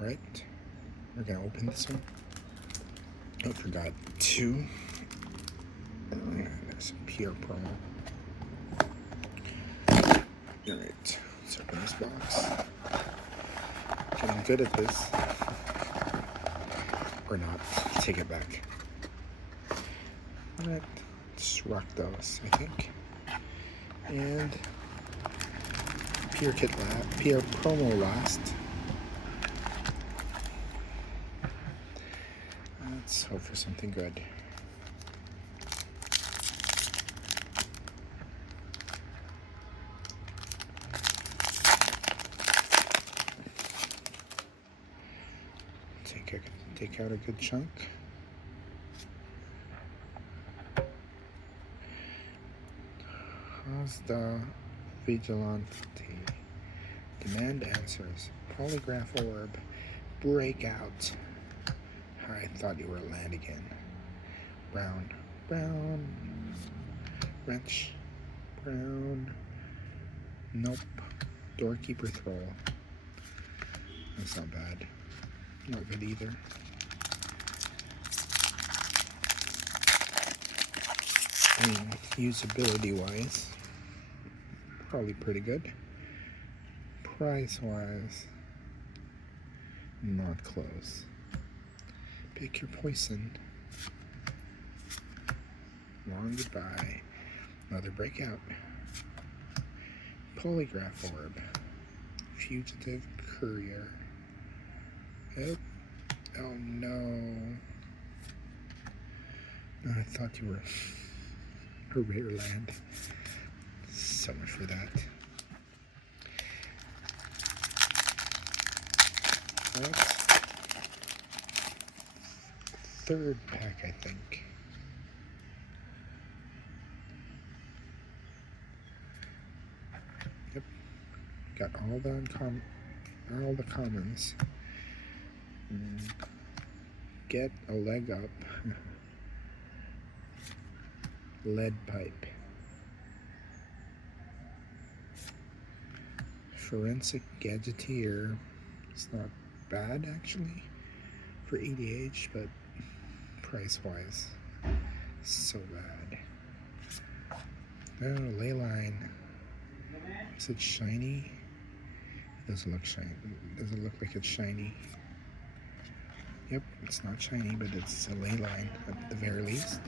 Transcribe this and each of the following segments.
Alright, we're gonna open this one. Oh, forgot two. There's some PR promo. Alright, let's open this box. Getting good at this. Or not. Take it back. Alright, let's rock those, I think. And PR promo last. Let's hope for something good. Take out a good chunk. How's the Vigilante? Demand answers. Polygraph orb. Breakout. I thought you were land again. Brown. Brown. Wrench. Brown. Nope. Doorkeeper Thrall. That's not bad. Not good either. I mean, usability-wise, probably pretty good. Price-wise, not close. Pick your poison. Long goodbye. Another breakout. Polygraph orb. Fugitive courier. Oh no. I thought you were a rare land. So much for that. That's third pack, I think. Yep. Got all the commons. Get a leg up. Lead pipe. Forensic gadgeteer. It's not bad actually for EDH, but price wise, so bad. Oh, ley line. Is it shiny? It doesn't look shiny. Doesn't look like it's shiny. Yep, it's not shiny, but it's a ley line at the very least.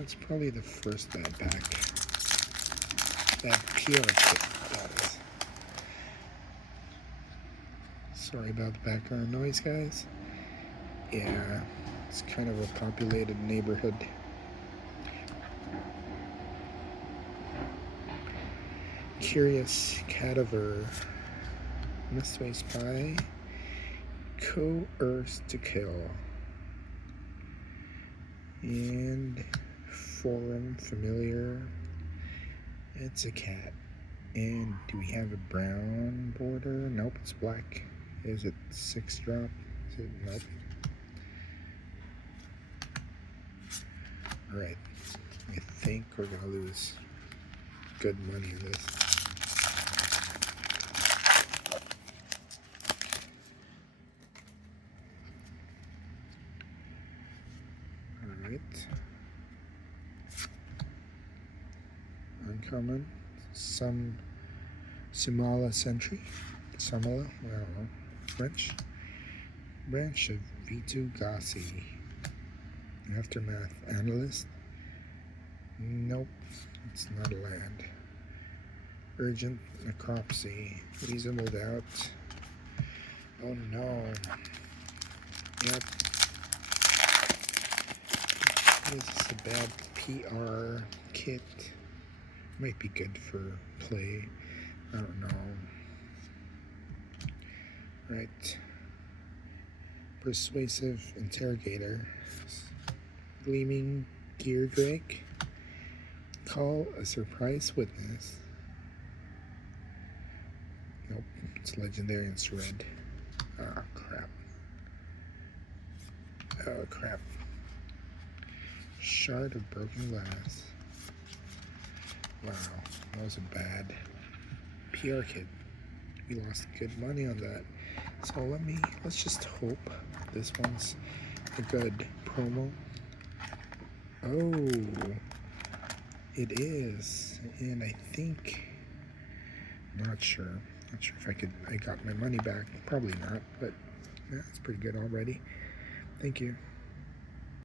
It's probably the first bad pack. Bad PR kit, that is. Sorry about the background noise, guys. Yeah, it's kind of a populated neighborhood. Curious Cadaver. Mistway Spy. Coerced to Kill. And Forum Familiar. It's a cat. And do we have a brown border? Nope, it's black. Is it 6-drop? Is it? Nope. Alright. I think we're gonna lose good money in this. Alright. Uncommon. Some Sumala Sentry. Sumala? I don't know. French. Branch of Vitu Gassi. Aftermath Analyst. Nope. It's not a land. Urgent Necropsy. Reasonable Doubt. Oh no. Yep. This is a bad PR kit. Might be good for play. I don't know. Right. Persuasive Interrogator. Gleaming Gear Drake. Call a Surprise Witness. Nope, it's legendary and it's red. Oh crap. Oh crap. Shard of Broken Glass. Wow, that was a bad PR kit. we lost good money on that. So let's just hope this one's a good promo. Oh, it is, and I think, not sure if I got my money back. Probably not, but that's pretty good already. Thank you.